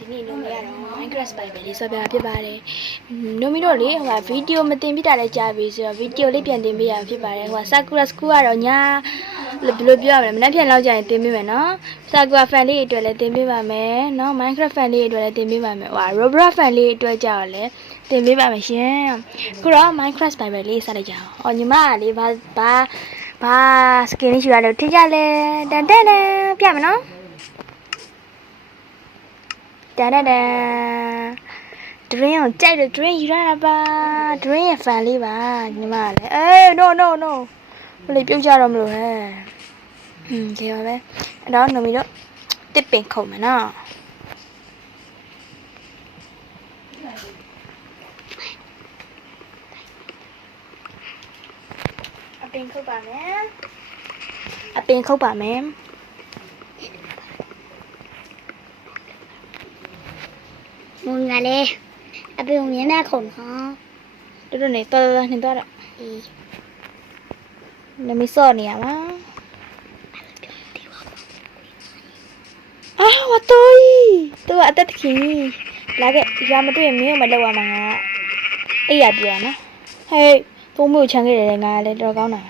ဒီနေ့နိုမီကတော့ Minecraft ပိုင်ပဲလေးဆော့ပြဖြစ်ပါတယ်နိုမီတို့လေဟိုဗီဒီယိုမတင်ပြတာလည်းကြာပြီဆိုတော့ဗီဒီယိုလေးပြန်တင်ပေးရဖြစ်ပါတယ်ဟို Sakura School ကတော့ညာဘယ်လိုပြောရမလဲမနေ့ပြန်လောက်ကြရင်တင်ပေးမယ်နော် Sakura fan လေးအတွက်လည်းတင်ပေးပါမယ်နော် Minecraft fan လေးအတွက်လည်းတင်ပေးပါမယ်ဟို Roblox fan လေးအတွက်ကြတော့လည်းတင်ပေးပါမယ်ရှင်ခုတော့ Minecraft ပိုင်ပဲလေးစလိုက်ကြအောင်အော်ညီမကလေဘာ skin လေးယူရလို့ထင်ကြလဲတန်ပြမယ်နော်တန်Drain ကိုကြိုက်လို့ Drain ယူရတာပါ Drain ရဲ့ fan လေးပါညီမလည်းno ဘယ်လိုပြုတ်ကြတော့မလို့ဟဲ့ဒီပါပဲအဲ့တော့နိုမီတို့တစ်ပင်ခုံမယ်နော်အပင်ခုတ်ပါမယ်မုံကလေးအပြုံရင်းနဲ့ခုံနော်တို့နေတော်နေတော့နမီစော့နေရမှာဝတ်တိုးသူအသက်တခင်လာခဲ့ရမတွေ့မင်းမလောက်ရမှာငါအဲ့ရပြောနော်ဟေးသုံးမျိုးချမ်းခဲ့တယ်ငါလည်းတော်ကောင်းတာ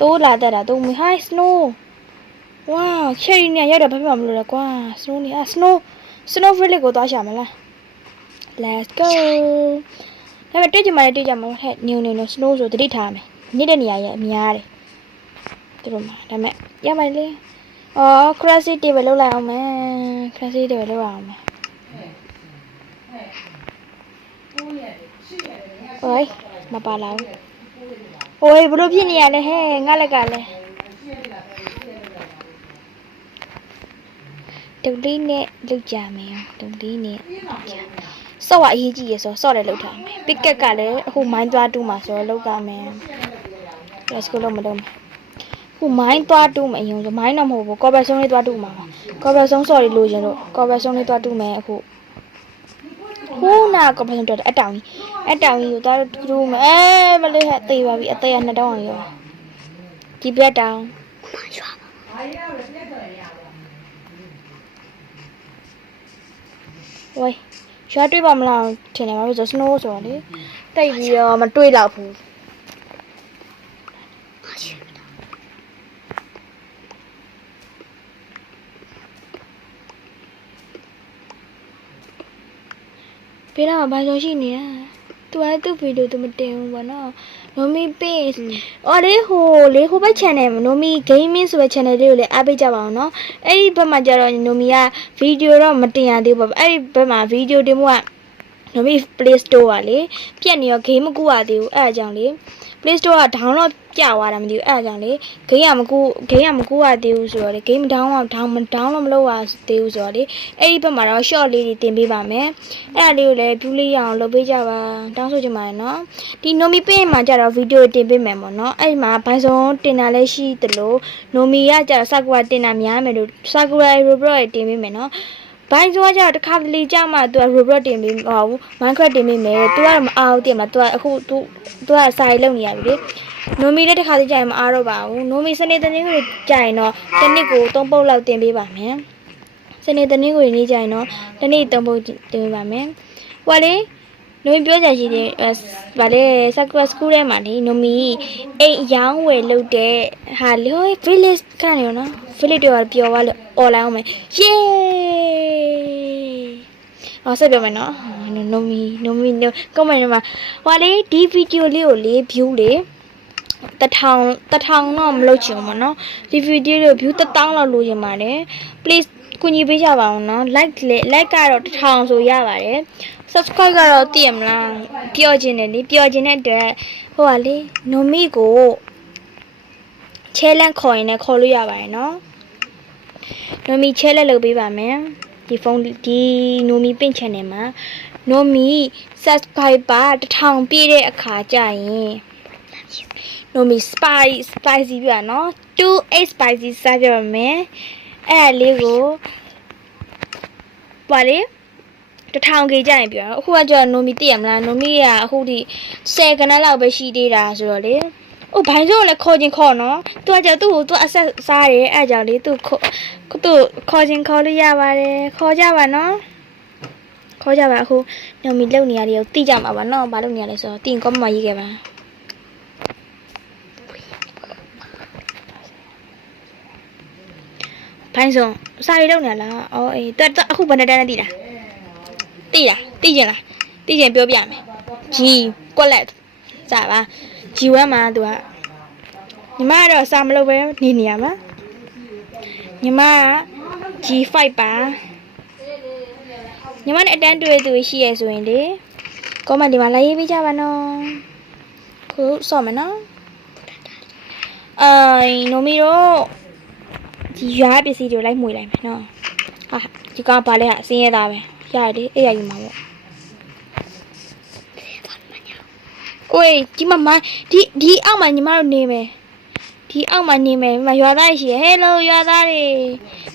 တိုးလာတတ်တာသုံးမျိုး Hi Snow ဝါချယ်ရီနေရောက်တော့ဘာဖြစ်မှမလို့လဲကွာ Snow နေSnow Village ကိုသွားရှာမလား Let's go ဒါပေမဲ့တွေ့ကြမှာဟဲ့ညုံSnow ဆိုတတိထားမယ်နေတဲ့နေရာရဲ့အများတယ်သူတို့မှာဒါပေမဲ့ရပါလေcrazy table လောက်လိုက်အောင်မယ် crazy table လောက်အောင်မယ်โอ้ยမပါလာဘူးโอ้ยဘလို့ဖြစ်နေရလဲဟဲ့ငါလက်ကလည်းတုတ်လေးနဲ့လောက်ကြမယ်တုတ်လေးနဲ့ဆော့ဝအရေးကြီးရဆိုဆော့တယ်လောက်ထားမယ်ပစ်ကက်ကလည်းအခုမိုင်းသွားတူးမှာဆိုတော့လောက်ကမယ် let's go လုံးမလုံးခုမိုင်းသွားတူးမယ်အရင်ဆိုမိုင်းတော့မဟုတ်ဘူးကော်ဘယ်ဆုံးလေးသွားတူးမှာကော်ဘယ်ဆုံးဆော့လေးလိုချင်လို့ကော်ဘယ်ဆုံးလေးသွားတူးမယ်အခုဟိုးနာကော်ဘယ်ဆုံးတော့အတောင်ကြီးကိုသွားတူးမယ်မလေးဟဲ့သေးပါပြီအသေးက2000အောင်ရောဒီဘက်တောင်ရွာဝိုင်းရွာတွေ့ပါမလားထင်တယ်ဘာလို့ဆို snow ဆိုတော့လေတိတ်ပြီးတော့မတွေ့တော့ဘူးဘေးတော့ဘာလို့ရှိနေလဲသူကသူ့ဗီဒီယိုသူမတင်ဘူးပေါ့နော်နိုမီပေးအော်လေဟိုဘက် channel နိုမီ gaming ဆိုတဲ့ channel လေးကိုလည်းအားပေးကြပါအောင်နော်အဲ့ဒီဘက်မှာကျတော့နိုမီကဗီဒီယိုတော့မတင်ရသေးဘူးပေါ့အဲ့ဒီဘက်မှာဗီဒီယိုတင်မှုကနိုမီ Play Store ကလေပြက်နေရော game မကူရသေးဘူးအဲ့အကြောင်းလေ Play Store က download ပြသွားတာမသိဘူးအဲ့အကြောင်းလေ game ကမကူရသေးဘူးဆိုတော့လေ game download မလုပ်ရသေးဘူးဆိုတော့လေအဲ့ဒီဘက်မှာတော့ short လေးတွေတင်ပေးပါမယ်အဲ့ဒါလေးကိုလည်း view လေးရအောင်လုပ်ပေးကြပါတောင်းဆိုချင်ပါတယ်နော်ဒီနိုမီပေးမှာကျတော့ video တင်ပေးမယ်ပေါ့နော်အဲ့ဒီမှာဘိုင်းဆုံးတင်တာလည်းရှိသလိုနိုမီကကျတော့ Sakura တင်တာများမယ်လို့ Sakura Roblox တင်ပေးမယ်နော်ဘိုင်းဆုံးကကျတော့တစ်ခါတလေကြာမှသူက Roblox တင်ပေးမဟုတ်ဘူး Minecraft တင်ပေးမယ်သူကတော့မအားဘူးတင်မှာသူကအခုသူကစာရေးလုပ်နေရပြီလေနိုမီလည်းတစ်ခါတလေကြာရင်မအားတော့ပါဘူးနိုမီစနေတနေ့ကိုကြာရင်တော့တစ်နှစ်ကို3ပုတ်လောက်တင်ပေးပါမယ်စနေတနေ့ကိုနေကြာရင်တော့တစ်နေ့3ပုတ်တင်ပေးပါမယ်ဟိုလေနိုမီပြောကြရှိတယ်ဗာလေ Sakura School ထဲမှာလေနိုမီအိမ်ရောင်းဝယ်လုပ်တဲ့ဟာလေ village ကနေရောနော် village တွေကပြောသွားလို့ online အောင်မယ် yay ဆက်ပြောမယ်နော်နိုမီ comment မှာဟိုလေဒီဗီဒီယိုလေးကိုလေ view လေ1000တော့မလုပ်ချင်ဘူးပေါ့နော်ဒီဗီဒီယိုလေး view 1000လောက်လိုချင်ပါတယ် please ကူညီပေးကြပါအောင်နော် like ကတော့1000ဆိုရပါတယ် subscribe ကတော့သိရမလားပြောချင်တယ်လေပြောချင်တဲ့အတွက်ဟိုပါလေနိုမီကို challenge ခေါ်ရင်လည်းခေါ်လို့ရပါတယ်နော်နိုမီ challenge လုပ်ပေးပါမယ်ဒီဖုန်းဒီနိုမီ pin channel မှာနိုမီ subscriber 1000ပြည့်တဲ့အခါကျရင်နိုမီ spicy ပြနော်28 spicy စားပြပါမယ်အဲ့လေးကိုပါလေ1000K ကြရင်ပြောအခုကကျတော့နိုမီသိရမလားနိုမီကအခုဒီ10ခဏလောက်ပဲရှိသေးတာဆိုတော့လေ အိုးဘိုင်းစုံလည်းခေါ်ချင်းခေါ်နော်သူကကြောင့်သူ့ကိုသူအဆက်စားတယ်အဲ့ကြောင့်လေသူခေါ်ချင်းခေါ်လို့ရပါတယ်ခေါ်ကြပါနော်ခေါ်ကြပါအခုညမီလုံနေရတယ်ကိုတိကြမှာပါနော်ဘာလုပ်နေရလဲဆိုတော့တင်ကောမမရေးခဲ့ပါဘိုင်းစုံစာရီလုံနေလားအော်အေးသူအခုဘယ်နဲ့တန်းနဲ့တိတာတိကျင်လားတိကျင်ပြောပြမယ်ဂျီကွက်လက်စားပါဂျီဝမ်းမှာသူကညီမကတော့စာမလုပ်ပဲနေရမှာညီမက G5 ပါညီမနဲ့အတန်းတွေ့သူရှိရဆိုရင်လေကောမဒီမှာလာရေးပေးကြပါနော်ခုစော့မယ်နော်နိုမီတို့ဒီရွာပစ္စည်းတွေလိုက်မှွေလိုက်မယ်နော်ဟာဒီကောင်ပါလဲဟာစင်းရဲသားပဲရတယ်အေးရယူမှာပေါ့ကိုယ်ဒီမှာဒီအောက်မှာညီမတို့နေမယ်ဒီအောက်မှာနေမယ်မရွာသားရှိရဟဲလိုရွာသားတွေ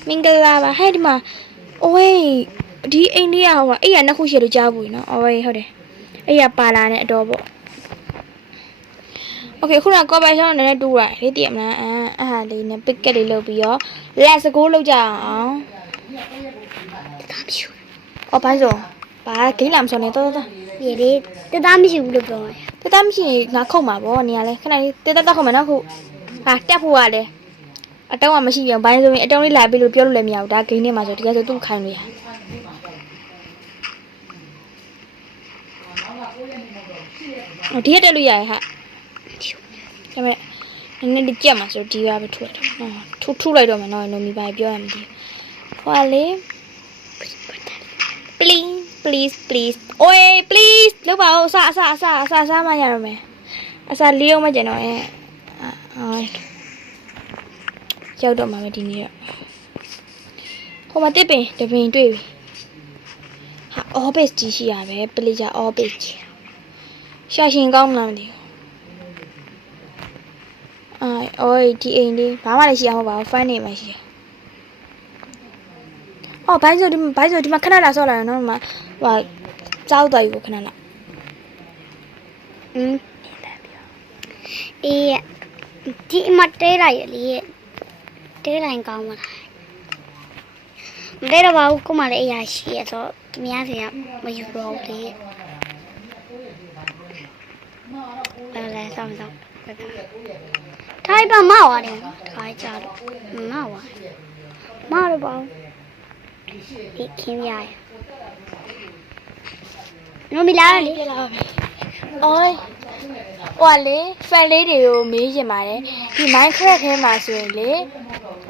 မင်္ဂလာပါဟဲ့ဒီမှာအိုးဒီအိန္ဒိယဟိုမှာအဲ့ရနှစ်ခုရှိလို့ကြားဘူးနော်အိုးဟုတ်တယ်အဲ့ရပါလာတဲ့အတော်ပေါ့โอเคခုနကကော်ပိုင်ရှောင်းနဲ့တူတာလေတည်မလားအာဟာလေးနဲ့ပစ်ကက်လေးလုပ်ပြီးတော့လက်စကိုးလုပ်ကြအောင်အော်ဘိုင်းစုံဘာဂိမ်းလာမစောနေတော့ရေလေးတသားမရှိဘူးလို့ပြောတယ်တသားမရှိရင်ငါခုတ်မှာပေါ့နေရလဲခဏလေးတက်ခုတ်မယ်နော်ခုဟာတက်ဖို့ရလဲအတုံးကမရှိပြန်ဘိုင်းဆိုရင်အတုံးလေးလာပြီလို့ပြောလို့လည်းမရဘူးဒါဂိမ်းထဲမှာဆိုတကယ်ဆိုသူ့ခိုင်းလို့ရဒီရက်တက်လို့ရရဟာဒါပေမဲ့နည်းနည်းကြက်မှာဆိုဒီကပဲထုတ်လိုက်တော့ထုလိုက်တော့မယ်နော်နိုမီပါပြောရမှာဒီဟွာလေ please โอ้ย please လောက်ပါဦးအစားမှရတော့မယ်အစားလေးအောင်မကျန်တော့ရောက်တော့မှာပဲဒီနေ့တော့ဟိုမှာတစ်ပင်တပင်တွေ့ပြီဟာ office ကြီးရှိရပဲ please office ကြီးရှာရှင်ကောင်းမလားမသိဘူးအိုးဒီအိမ်လေးဘာမှလည်းရှိအောင်မဟုတ်ပါဘူး fan နေမှရှိရအော်ဘိုင်းဆိုဒီမှာခဏလာဆော့လာတယ်နော်ဒီမှာဟိုကြောက်တော်ယူခဏလာအေးဒီမတဲလိုက်ရလေတဲလိုက်ကောင်းမလားမတဲတော့ဘာဘူးကိုမလည်းအရာရှိရတော့သူများစီကမယူတော့ဘူးလေလဲဆောင်ထိုင်ပါမဝတယ်ထိုင်ကြတော့မဝမတော့ဘာဒီခင်းရနိုမီလာလေအိုးဟွာလေဖန်လေးတွေကိုမေးရင်ပါတယ်ဒီ Minecraft ထဲမှာဆိုရင်လေ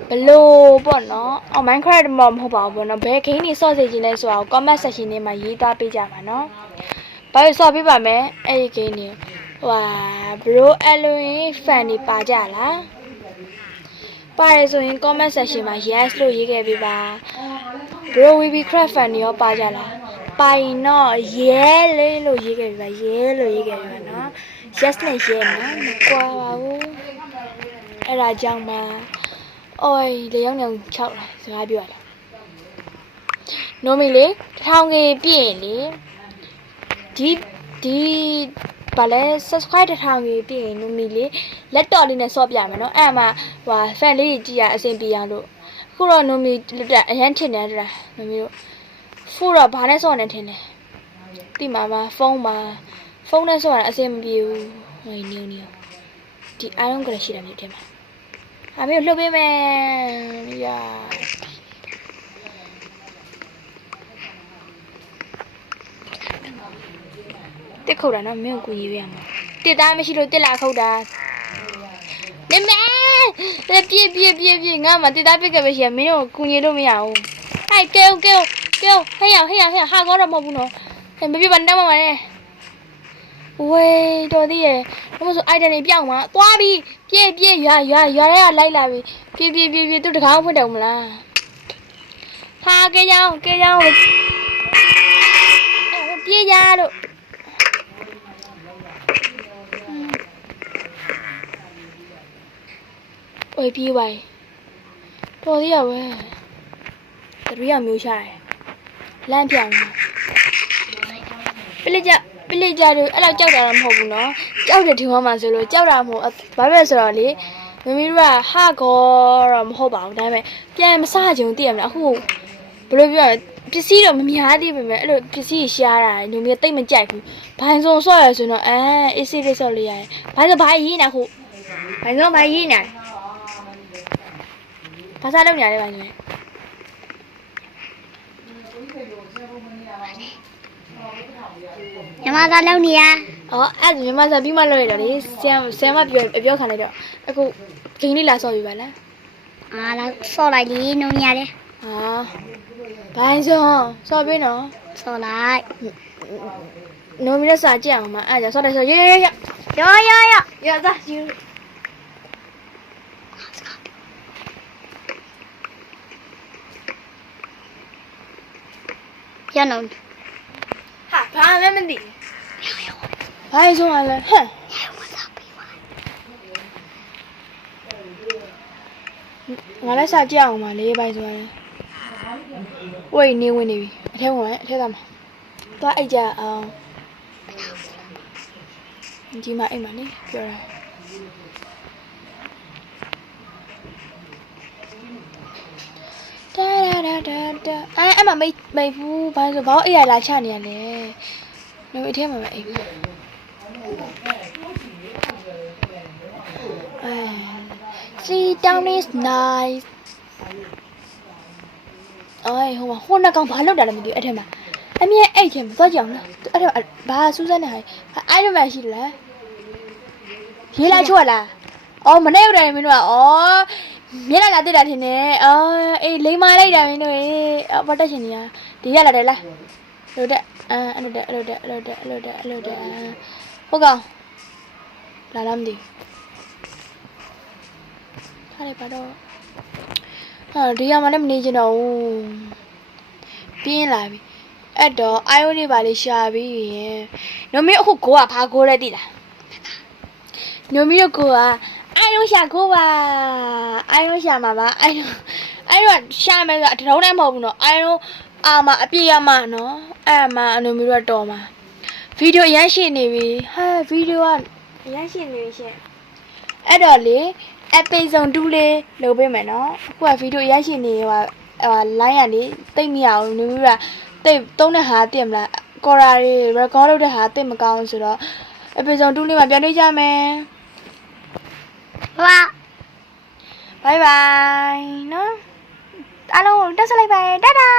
ဘလို့ပေါ့နော်Minecraft မဟုတ်ပါဘူးပေါ့နော်ဘယ် game တွေဆော့စေချင်လဲဆိုတာကို comment section ထဲမှာရေးသားပေးကြပါနော်ဘာလို့ဆော့ပေးပါမလဲအဲ့ဒီ game တွေဟွာ bro Alloy fan တွေပါကြလားပါတယ်ဆိုရင် comment section မှာ yes လို့ရေးခဲ့ပေးပါ bro WeBcraft fan တွေရောပါကြလားပိုင်တော့ရဲလေးလို့ရေးခဲ့ပြီပါရဲလို့ရေးခဲ့ပြီပါနော် yes နဲ့ရဲနော်မကွာပါဘူးအဲ့ဒါကြောင့်ပါအိုးလေရောက်နေ6လားစကားပြောရလားနိုမီလေ1000ကြီးပြည့်ရင်လေဒီဘာလဲ subscribe 1000ကြီးပြည့်ရင်နိုမီလေလက်တော့လေးနဲ့ဆော့ပြမယ်နော်အဲ့မှာဟို fan လေးကြီးကြည့်ရအဆင်ပြေအောင်လို့အခုတော့နိုမီလက်အရန်ထင်တယ်လားနိုမီတို့ဖူတော့ဘာနဲ့ဆော့နေထင်တယ်တိမှာပါဖုန်းနဲ့ဆော့တာအဆင်မပြေဘူးဟိုနေဒီ iron crash ရှိတာမျိုးတင်ပါအမေလှုပ်ပေးမယ်ရာတက်ခုတ်တာနော်မင်းကိုကူညီပေးရမှာတစ်သားမရှိလို့တက်လာခုတ်တာမမေပြေငါမှတစ်သားပြစ်ခဲ့ပဲရှိရမင်းတို့ကူညီလို့မရဘူးဟဲ့ကဲဟဲ့ဟာကောတော့မဟုတ်ဘူးနော်မပြပါနဲ့မမနဲ့ဝေးတော်သေးရဲ့ဘာလို့ဆို item တွေပြောင်းမှာသွားပြီပြေးရွာထဲကလိုက်လာပြီပြေးသူတကားဖွင့်တယ်မလားဟာကဲကြောင်းပြေးကြလို့โอ้ยပြေးပါတော်သေးရပဲတရီးရမျိုးရှာတယ်လမ်းပြောင်းပလက်ကြ ပလိကြတို့အဲ့လောက်ကြောက်တာတော့မဟုတ်ဘူးနော်ကြောက်တယ်ထင်မှဆိုလို့ကြောက်တာမဟုတ်ဘာပဲဆိုတော့လေမမီတို့ကဟာကောတော့မဟုတ်ပါဘူးဒါပေမဲ့ပြန်မစကြုံသိရမလားအခုဘယ်လိုပြောရလဲပစ္စည်းတော့မများသေးပေမဲ့အဲ့လိုပစ္စည်းရှားတာညိုမီတိတ်မကြိုက်ဘူးဘိုင်စုံဆော့ရဆိုတော့အေးစေးလေးဆော့လေးရတယ်ဘာလို့ဘာရေးနေခုဘိုင်စုံဘာရေးနေဘာသာလုပ်နေရလဲဘိုင်စုံမြန်မာသားလုံးနေရ အော်အဲ့ဒါမြန်မာစာပြီးမှလုပ်ရတော့လေဆမ်မပြောခံလိုက်တော့အခုဂိမ်းလေးလာဆော့ပြပါလား အာလာဆော့လိုက်လေနုံနေရတယ် ဟာဘိုင်းစုံဆော့ပေးနော် ဆော့လိုက် နိုမီရစာကြည့်အောင်မအဲ့ဒါဆော့တယ်ဆော့ရသားယူ ရနုံ ဟာဘာမှမသိဘိုင်းစုံကလည်းဟမ်ငါလည်းစာကြည့်အောင်မလေးဘိုင်းစုံကလည်းဝိတ်နေဝင်နေပြီအထဲဝင်အထဲသားမှာသွားအိတ်ကြအောင်ဒီမှာအိတ်မှာနေပြောတာဒါအဲ့မှာမိတ်ဘူးဘာလို့ဘာအိတ်ရလာချနေရလဲနေအထဲမှာပဲအိတ်See down is nice အော်ဟိုနှကောင်ဘာလောက်တာလဲမသိဘူးအဲ့ထဲမှာအမြဲအိတ်ထဲမှာသွားကြအောင်လားအဲ့ထဲဘာစူးစမ်းနေဟိုင်အဲ့လိုမှရှိလားရေးလာချွတ်လားအော်မနေ့ရတယ်မင်းတို့ကအော်မျက်နှာလာတက်တာထင်တယ်အော်အေးလိမ္မာလိုက်တာမင်းတို့ဘာတက်ရှင်နေရဒီရလာတယ်လားလို့တဲ့အဲ့လိုတဲ့ဟုတ်ကောင်လာလားမသိထားလိုက်ပါတော့ဟာဒီရမှာလည်းမနေချင်တော့ဘူးပြင်းလာပြီအဲ့တော့အိုင်ယိုနေပါလေရှာပြီးရင်နမီအခုကိုကဘာကိုလဲတိလားနမီတို့ကိုကအိုင်ယိုရှာကိုပါအိုင်ယိုရှာမှာပါအိုင်ယိုရှာမယ်ဆိုအထုံးနဲ့မဟုတ်ဘူးနော်အိုင်ယိုအာမအပြည့်ရမှာနော်အဲ့မှာနမီတို့တော်မှာဗီဒီယိုရမ်းရှိနေပြီဟာဗီဒီယိုကရမ်းရှိနေပြီရှင်အဲ့တော့လေအပိစုံတူးလေးလုပ်ပေးမယ်နော်အခုကဗီဒီယိုရရှိနေဟိုလိုင်းရနေတိတ်မရအောင်နူးကတိတ်သုံးတဲ့ဟာတင်မလားကော်ရာတွေ record လုပ်တဲ့ဟာတိတ်မကောင်းဆိုတော့အပိစုံတူးလေးမှာပြန်တွေ့ကြမယ်ဘိုင်ဘိုင်နော်အားလုံးတက်ဆက်လိုက်ပါတာတာ